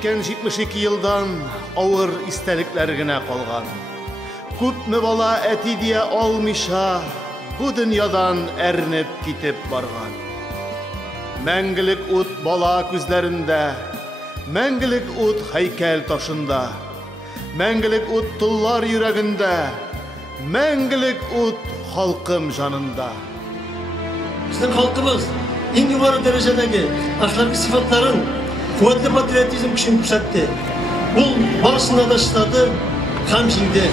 Өткән 72 елдан авыр истәлекләр генә калган. Күпме бала әти дия алмыйша бу дөньядан әрнеп китеп барган. Мәңгелек ут бала күзләрендә, мәңгелек ут һәйкәл ташында, мәңгелек ут туллар йөрәгендә, мәңгелек ут халкым жанында. Bizning xalqimiz eng yuqori darajadagi axloqiy sifatlarin, quvvatli patriotizm kuchini ko'rsatdi. Bu barchasini adashtirdi, qamchildi.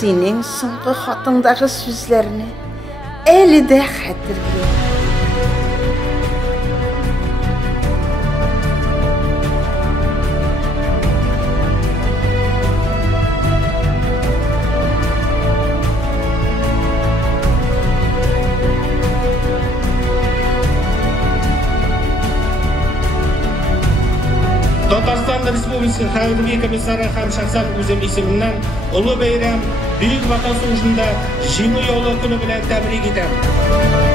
Senin soңғы хатыңдағы сүзләрне әле дә хәтерлим. Татарстан Республикасы Хәүдәби комиссары һәм шәхсән үзем исеменнән Улы бәйрәм Бөек Ватан сугышында җиңү юлы көне белән тәбрик итәм.